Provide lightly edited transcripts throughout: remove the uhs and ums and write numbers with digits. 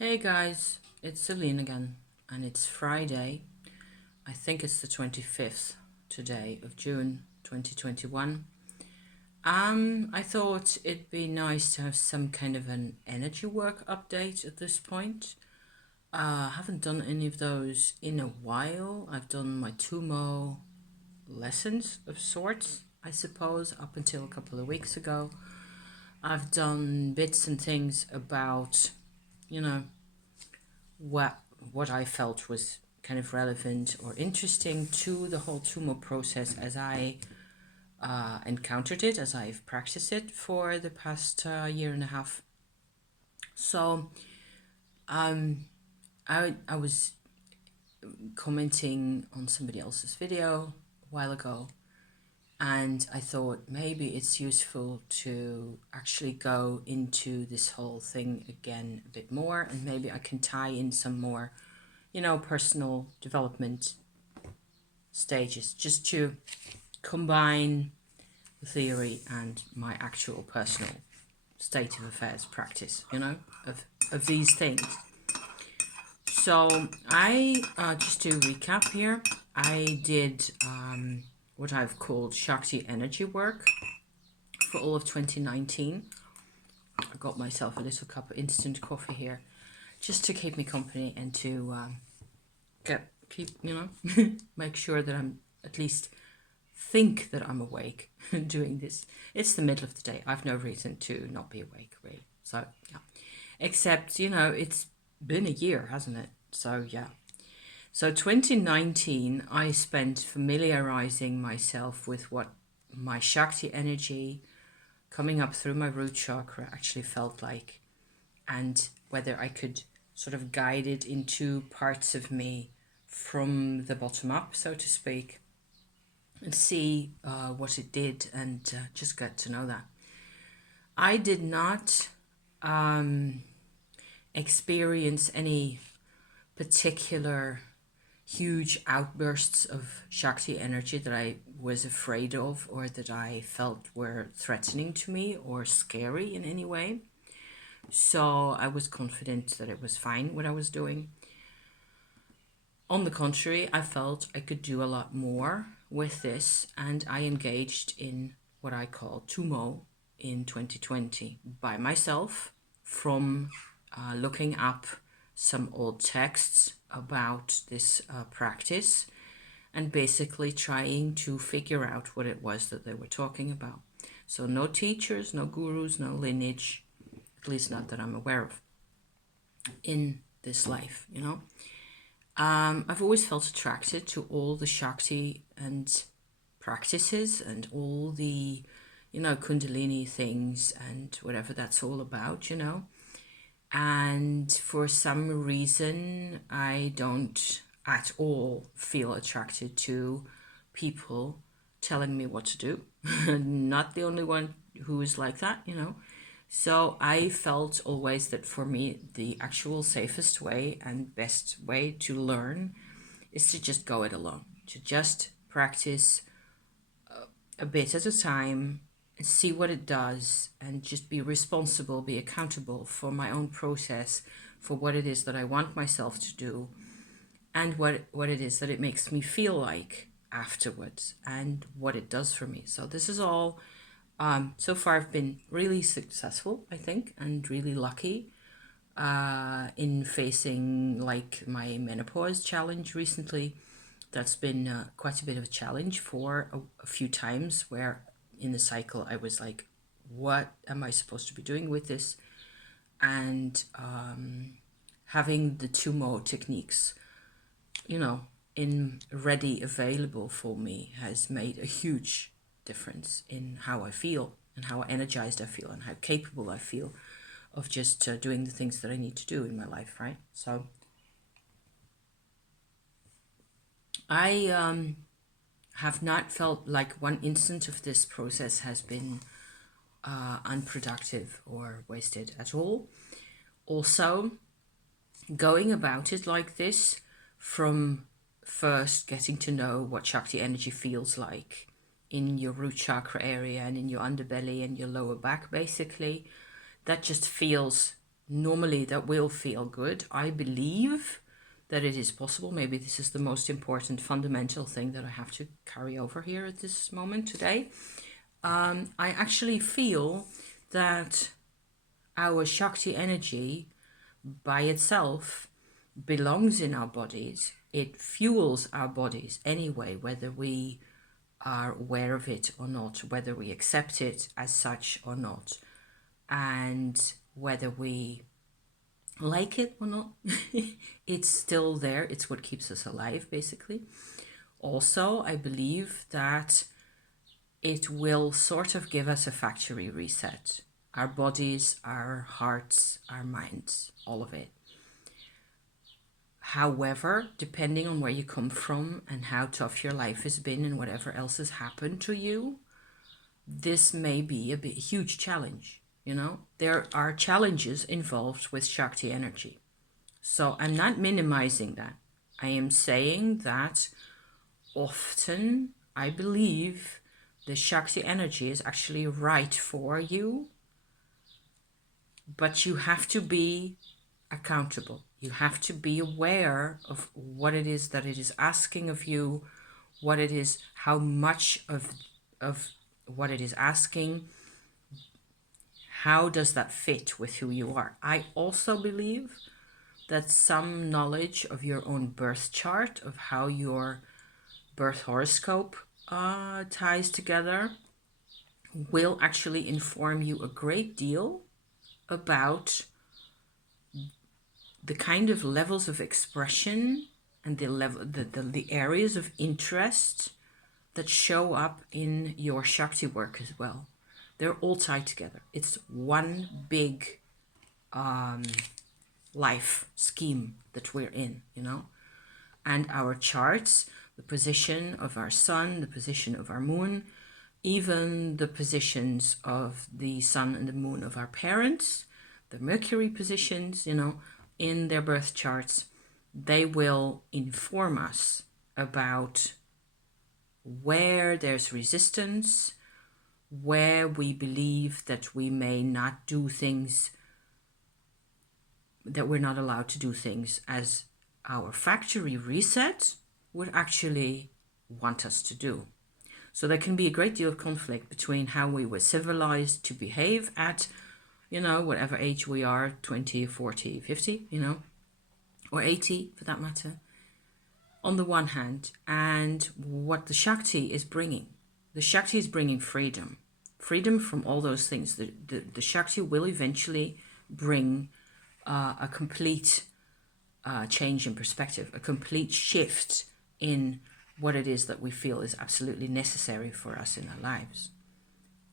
Hey guys, it's Celine again, and it's Friday. I think it's the 25th today of June 2021. I thought it'd be nice to have some kind of an energy work update at this point. I haven't done any of those in a while. I've done my Tumo lessons of sorts, I suppose, up until a couple of weeks ago. I've done bits and things about, you know, what what I felt was kind of relevant or interesting to the whole Tumo process as I encountered it, as I've practiced it for the past year and a half. So um, I was commenting on somebody else's video a while ago, and I thought maybe it's useful to actually go into this whole thing again a bit more, and maybe I can tie in some more personal development stages just to combine the theory and my actual personal state of affairs practice, of these things. So I, just to recap here, I did what I've called Shakti energy work for all of 2019. I got myself a little cup of instant coffee here just to keep me company and to make sure that I'm at least think that I'm awake doing this. It's the middle of the day. I've no reason to not be awake, really. So, yeah. Except, it's been a year, hasn't it? So, yeah. So, 2019, I spent familiarizing myself with what my Shakti energy coming up through my root chakra actually felt like, and whether I could sort of guide it into parts of me from the bottom up, so to speak, and see what it did, and just get to know that. I did not experience any particular huge outbursts of Shakti energy that I was afraid of or that I felt were threatening to me or scary in any way. So I was confident that it was fine what I was doing. On the contrary, I felt I could do a lot more with this, and I engaged in what I call Tumo in 2020 by myself from looking up some old texts about this practice and basically trying to figure out what it was that they were talking about. So, no teachers, no gurus, no lineage, at least not that I'm aware of in this life. I've always felt attracted to all the Shakti and practices and all the, Kundalini things and whatever that's all about. And for some reason, I don't at all feel attracted to people telling me what to do. Not the only one who is like that. So I felt always that for me, the actual safest way and best way to learn is to just go it alone, to just practice a bit at a time, see what it does, and just be responsible, be accountable for my own process, for what it is that I want myself to do, and what it is that it makes me feel like afterwards, and what it does for me. So this is all. So far, I've been really successful, I think, and really lucky in facing like my menopause challenge recently. That's been quite a bit of a challenge for a few times where in the cycle I was like, what am I supposed to be doing with this? And having the Tumo techniques, in ready available for me has made a huge difference in how I feel and how energized I feel and how capable I feel of just doing the things that I need to do in my life, right? So I have not felt like one instant of this process has been unproductive or wasted at all. Also, going about it like this, from first getting to know what Shakti energy feels like in your root chakra area and in your underbelly and your lower back, basically, that just feels normally that will feel good. I believe that it is possible. Maybe this is the most important fundamental thing that I have to carry over here at this moment today. I actually feel that our Shakti energy by itself belongs in our bodies. It fuels our bodies anyway, whether we are aware of it or not, whether we accept it as such or not, and whether we like it or not. It's still there. It's what keeps us alive, basically. Also, I believe that it will sort of give us a factory reset. Our bodies, our hearts, our minds, all of it. However, depending on where you come from and how tough your life has been and whatever else has happened to you, this may be a huge challenge. You know, there are challenges involved with Shakti energy. So I'm not minimizing that. I am saying that often I believe the Shakti energy is actually right for you, but you have to be accountable. You have to be aware of what it is that it is asking of you, what it is, how much of what it is asking, how does that fit with who you are. I also believe that some knowledge of your own birth chart, of how your birth horoscope ties together, will actually inform you a great deal about the kind of levels of expression and the areas of interest that show up in your Shakti work as well. They're all tied together. It's one big life scheme that we're in, you know. And our charts, the position of our sun, the position of our moon, even the positions of the sun and the moon of our parents, the Mercury positions, you know, in their birth charts, they will inform us about where there's resistance, where we believe that we may not do things, that we're not allowed to do things as our factory reset would actually want us to do. So there can be a great deal of conflict between how we were civilized to behave at, you know, whatever age we are, 20, 40, 50, you know, or 80 for that matter, on the one hand, and what the Shakti is bringing. The Shakti is bringing freedom. Freedom from all those things. The Shakti will eventually bring a complete change in perspective, a complete shift in what it is that we feel is absolutely necessary for us in our lives.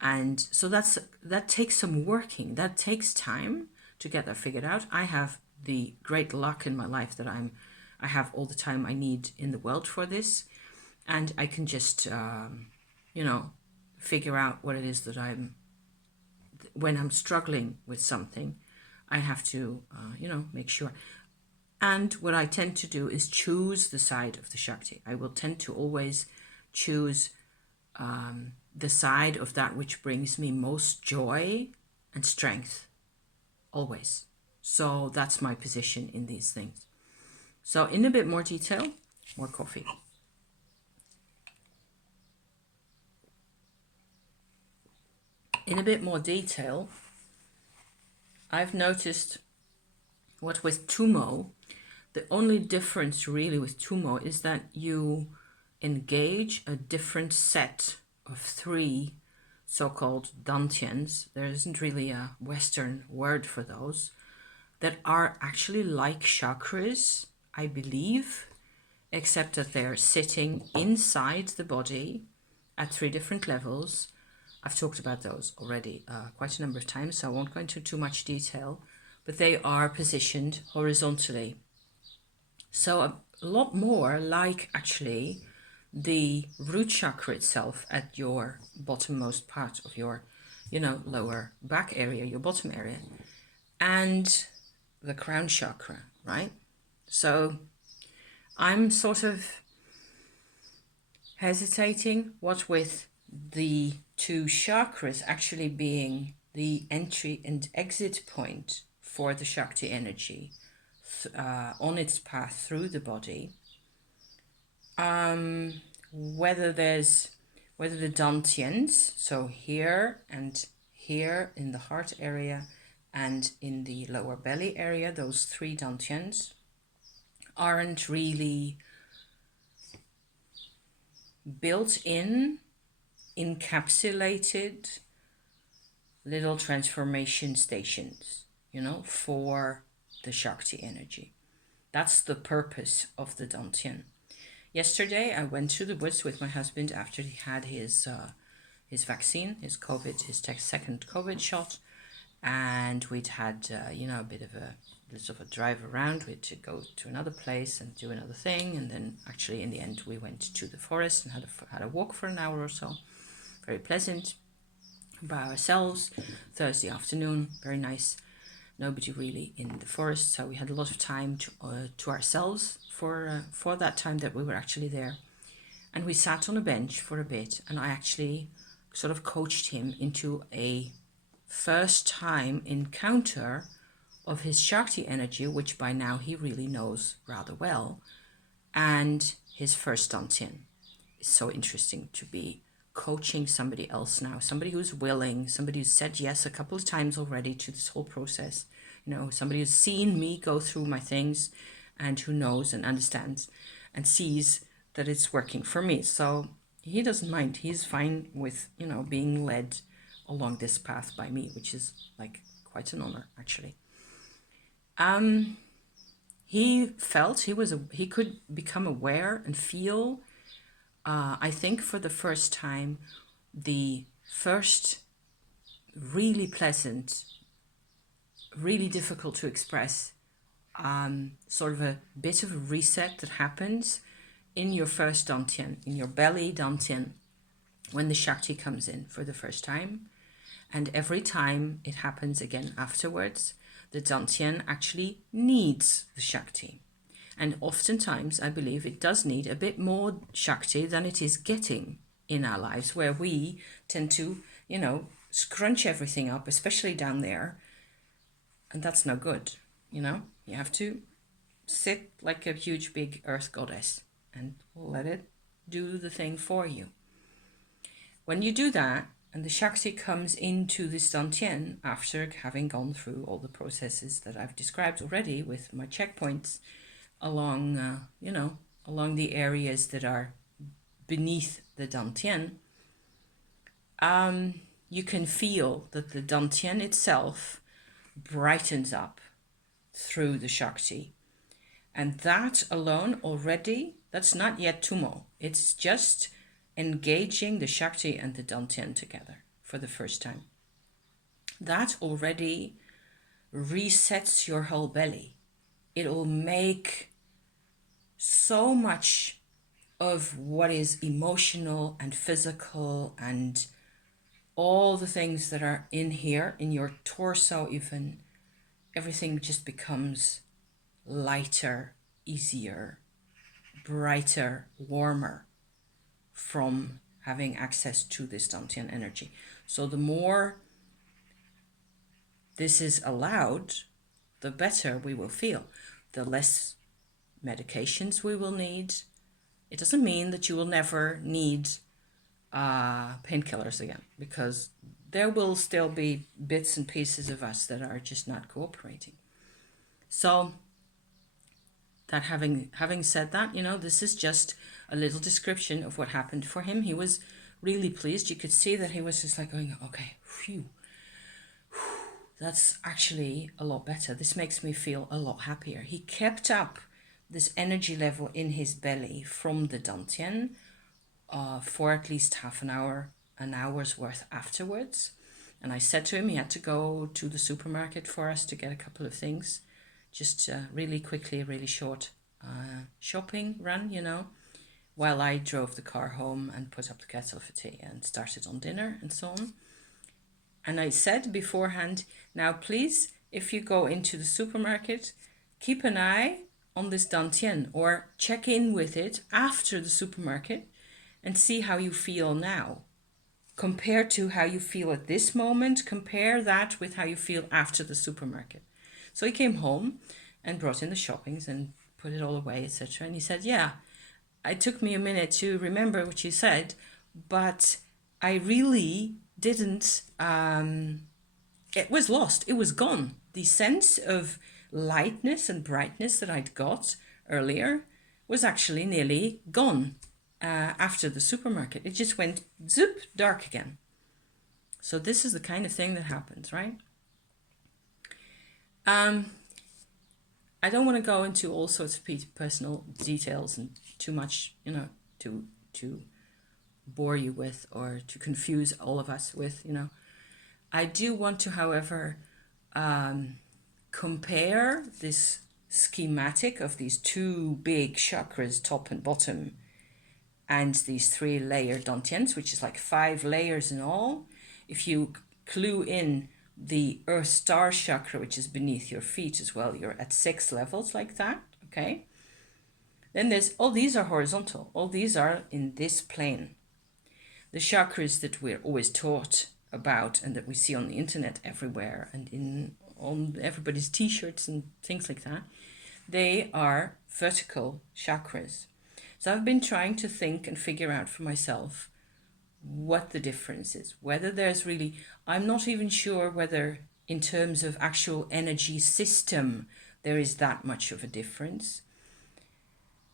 And so that takes some working. That takes time to get that figured out. I have the great luck in my life that I have all the time I need in the world for this, and I can just you know, figure out what it is that when I'm struggling with something, I have to you know, make sure. And what I tend to do is choose the side of the Shakti. I will tend to always choose the side of that which brings me most joy and strength, always. So that's my position in these things. So in a bit more detail, more coffee. In a bit more detail, I've noticed what with Tumo, the only difference really with Tumo is that you engage a different set of 3 so-called Dantians. There isn't really a Western word for those, that are actually like chakras, I believe, except that they're sitting inside the body at 3 different levels. I've talked about those already quite a number of times, so I won't go into too much detail, but they are positioned horizontally. So a lot more like actually the root chakra itself at your bottommost part of your, you know, lower back area, your bottom area, and the crown chakra, right? So I'm sort of hesitating, what with the 2 chakras actually being the entry and exit point for the Shakti energy on its path through the body. Whether the Dantians, so here and here in the heart area and in the lower belly area, those 3 Dantians aren't really built in, encapsulated little transformation stations, for the Shakti energy. That's the purpose of the Dantian. Yesterday, I went to the woods with my husband after he had his vaccine, his second COVID shot, and we'd had a bit of a drive around. We had to go to another place and do another thing, and then actually in the end we went to the forest and had a walk for an hour or so. Very pleasant, by ourselves. Thursday afternoon, very nice. Nobody really in the forest, so we had a lot of time to ourselves for that time that we were actually there. And we sat on a bench for a bit, and I actually sort of coached him into a first time encounter of his Shakti energy, which by now he really knows rather well, and his first Dantian. It's so interesting to be coaching somebody else now, somebody who's willing, somebody who's said yes a couple of times already to this whole process, somebody who's seen me go through my things and who knows and understands and sees that it's working for me. So he doesn't mind. He's fine with, being led along this path by me, which is like quite an honor, actually. He felt he could become aware and feel, I think for the first time, the first really pleasant, really difficult to express, sort of a bit of a reset that happens in your first Dantian, in your belly Dantian, when the Shakti comes in for the first time. And every time it happens again afterwards, the Dantian actually needs the Shakti. And oftentimes, I believe it does need a bit more Shakti than it is getting in our lives, where we tend to, scrunch everything up, especially down there. And that's no good, You have to sit like a huge, big earth goddess and let it do the thing for you. When you do that, and the Shakti comes into this Dantian after having gone through all the processes that I've described already with my checkpoints along, along the areas that are beneath the Dantian, you can feel that the Dantian itself brightens up through the Shakti. And that alone already, that's not yet Tumo. It's just engaging the Shakti and the Dantian together for the first time. That already resets your whole belly. It'll make so much of what is emotional and physical and all the things that are in here, in your torso even, everything just becomes lighter, easier, brighter, warmer from having access to this Dantian energy. So the more this is allowed, the better we will feel. The less medications we will need. It doesn't mean that you will never need painkillers again, because there will still be bits and pieces of us that are just not cooperating. So that having said that, this is just a little description of what happened for him. He was really pleased. You could see that he was just like going, okay, phew, that's actually a lot better. This makes me feel a lot happier. He kept up this energy level in his belly from the Dantian for at least half an hour's worth afterwards. And I said to him he had to go to the supermarket for us to get a couple of things, just really quickly, really short shopping run, while I drove the car home and put up the kettle for tea and started on dinner and so on. And I said beforehand, now please, if you go into the supermarket, keep an eye on this Dantian, or check in with it after the supermarket and see how you feel now. Compared to how you feel at this moment, compare that with how you feel after the supermarket. So he came home and brought in the shoppings and put it all away, etc. And he said, yeah, it took me a minute to remember what you said, but I really didn't, it was lost. It was gone. The sense of lightness and brightness that I'd got earlier was actually nearly gone after the supermarket. It just went zoop, dark again. So this is the kind of thing that happens, right? I don't want to go into all sorts of personal details and too much, to bore you with or to confuse all of us with, I do want to, however, compare this schematic of these two big chakras, top and bottom, and these 3-layer Dantians, which is like 5 layers in all. If you clue in the Earth Star chakra, which is beneath your feet as well, you're at 6 levels like that, okay? Then there's, all these are horizontal. All these are in this plane. The chakras that we're always taught about and that we see on the internet everywhere and on everybody's t-shirts and things like that, they are vertical chakras. So I've been trying to think and figure out for myself what the difference is, whether there's really, I'm not even sure whether in terms of actual energy system there is that much of a difference.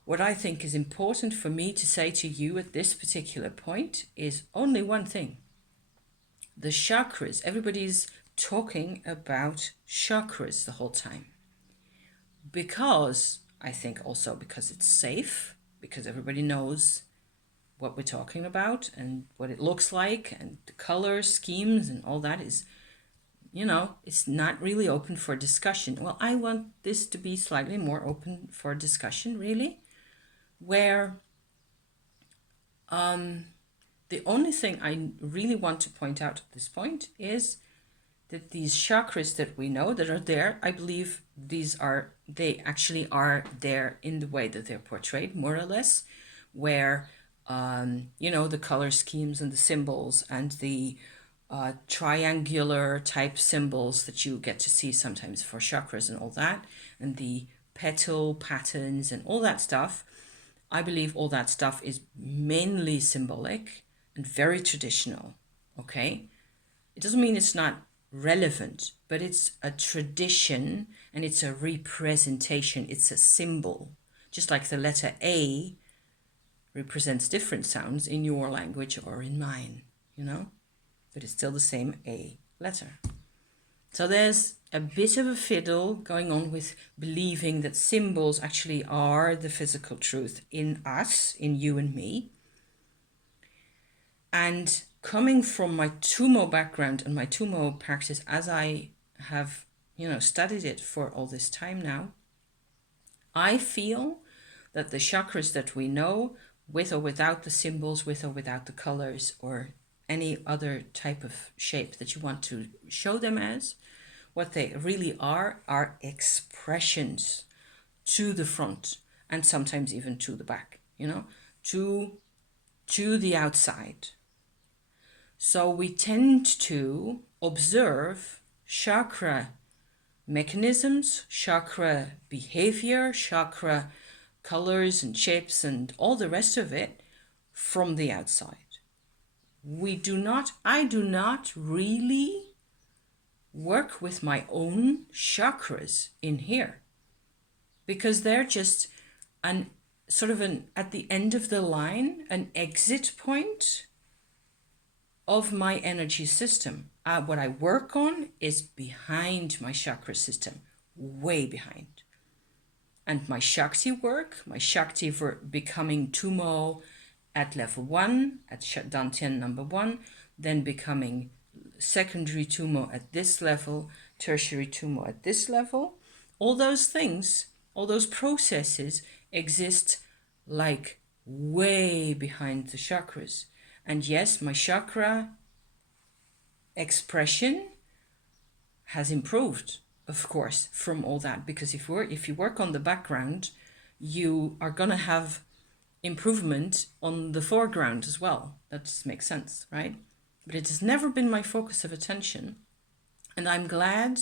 What I think is important for me to say to you at this particular point is only one thing. The chakras, everybody's talking about chakras the whole time. Because, I think also because it's safe, because everybody knows what we're talking about and what it looks like and the color schemes and all that is, it's not really open for discussion. Well, I want this to be slightly more open for discussion, really, where the only thing I really want to point out at this point is that these chakras that we know that are there, I believe they actually are there in the way that they're portrayed, more or less, where, the color schemes and the symbols and the triangular type symbols that you get to see sometimes for chakras and all that, and the petal patterns and all that stuff, I believe all that stuff is mainly symbolic and very traditional, okay? It doesn't mean it's not relevant, but it's a tradition and it's a representation, it's a symbol. Just like the letter A represents different sounds in your language or in mine, but it's still the same A letter. So there's a bit of a fiddle going on with believing that symbols actually are the physical truth in us, in you and me. And coming from my Tumo background and my Tumo practice, as I have, studied it for all this time now, I feel that the chakras that we know, with or without the symbols, with or without the colors, or any other type of shape that you want to show them as, what they really are expressions to the front and sometimes even to the back, to the outside. So we tend to observe chakra mechanisms, chakra behavior, chakra colors and shapes and all the rest of it from the outside. I do not really work with my own chakras in here because they're just at the end of the line, an exit point of my energy system. What I work on is behind my chakra system, way behind. And my Shakti work, becoming Tumo at level 1, at Dantian number 1, then becoming secondary Tumo at this level, tertiary Tumo at this level. All those things, all those processes exist like way behind the chakras. And yes, my chakra expression has improved, of course, from all that. Because if you work on the background, you are going to have improvement on the foreground as well. That just makes sense, right? But it has never been my focus of attention. And I'm glad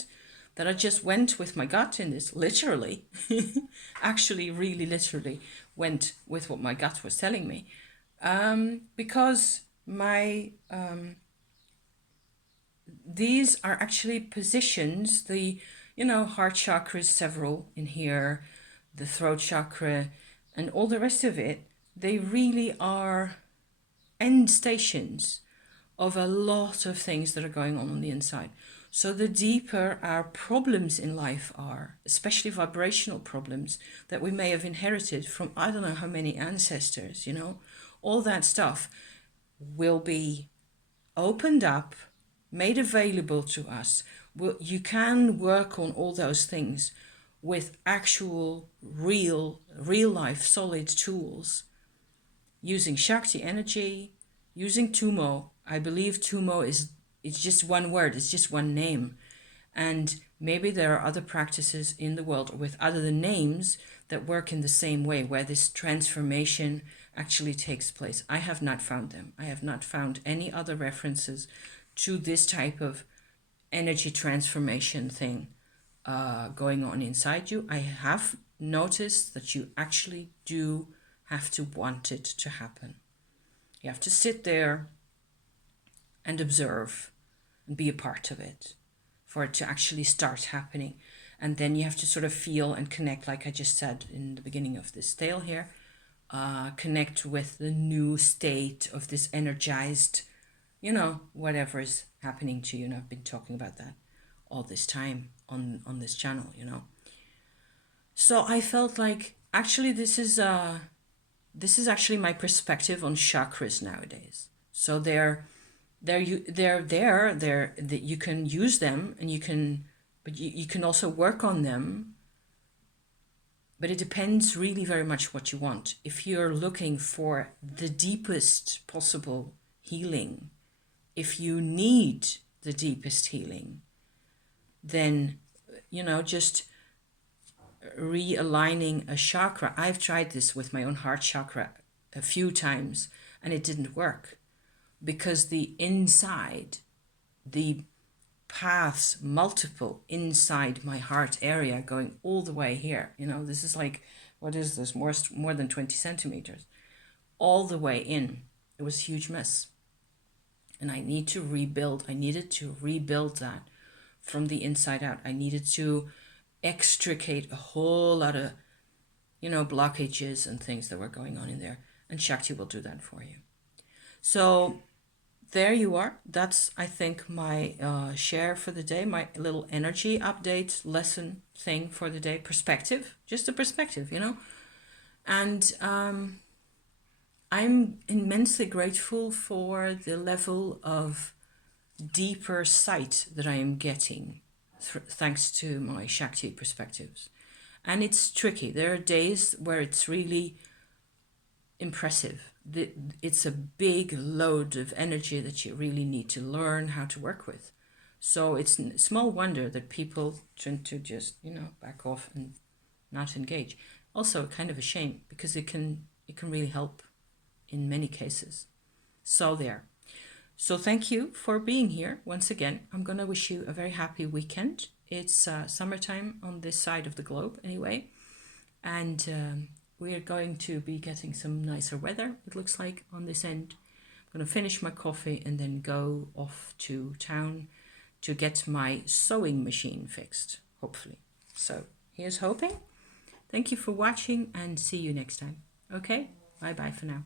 that I just went with my gut in this, literally, actually, really literally went with what my gut was telling me, because my these are actually positions. The heart chakra is several in here, the throat chakra, and all the rest of it. They really are end stations of a lot of things that are going on the inside. So the deeper our problems in life are, especially vibrational problems that we may have inherited from I don't know how many ancestors, all that stuff will be opened up, made available to us. You can work on all those things with actual real life solid tools, using Shakti energy, using Tumo. I believe Tumo it's just one word, it's just one name. And maybe there are other practices in the world with other names that work in the same way, where this transformation actually takes place. I have not found them. I have not found any other references to this type of energy transformation thing going on inside you. I have noticed that you actually do have to want it to happen. You have to sit there and observe and be a part of it for it to actually start happening. And then you have to sort of feel and connect, like I just said in the beginning of this tale here, connect with the new state of this energized, whatever is happening to you. And I've been talking about that all this time on this channel, So I felt like actually this is actually my perspective on chakras nowadays. So they're there, that you can use them, and but you can also work on them. But it depends really very much what you want. If you're looking for the deepest possible healing, if you need the deepest healing, then, just realigning a chakra. I've tried this with my own heart chakra a few times, and it didn't work because the paths, multiple inside my heart area, going all the way here. This is like, what is this? More than 20 centimeters, all the way in. It was a huge mess. And I needed to rebuild that from the inside out. I needed to extricate a whole lot of, blockages and things that were going on in there. And Shakti will do that for you. So there you are. That's, I think, my share for the day, my little energy update lesson thing for the day. Perspective, just a perspective, And I'm immensely grateful for the level of deeper sight that I am getting thanks to my Shakti perspectives. And it's tricky. There are days where it's really impressive. It's a big load of energy that you really need to learn how to work with. So it's small wonder that people tend to just, back off and not engage. Also kind of a shame, because it can really help in many cases. So there. So thank you for being here once again. I'm going to wish you a very happy weekend. It's summertime on this side of the globe anyway. And we're going to be getting some nicer weather, it looks like, on this end. I'm going to finish my coffee and then go off to town to get my sewing machine fixed, hopefully. So here's hoping. Thank you for watching, and see you next time. Okay, bye-bye for now.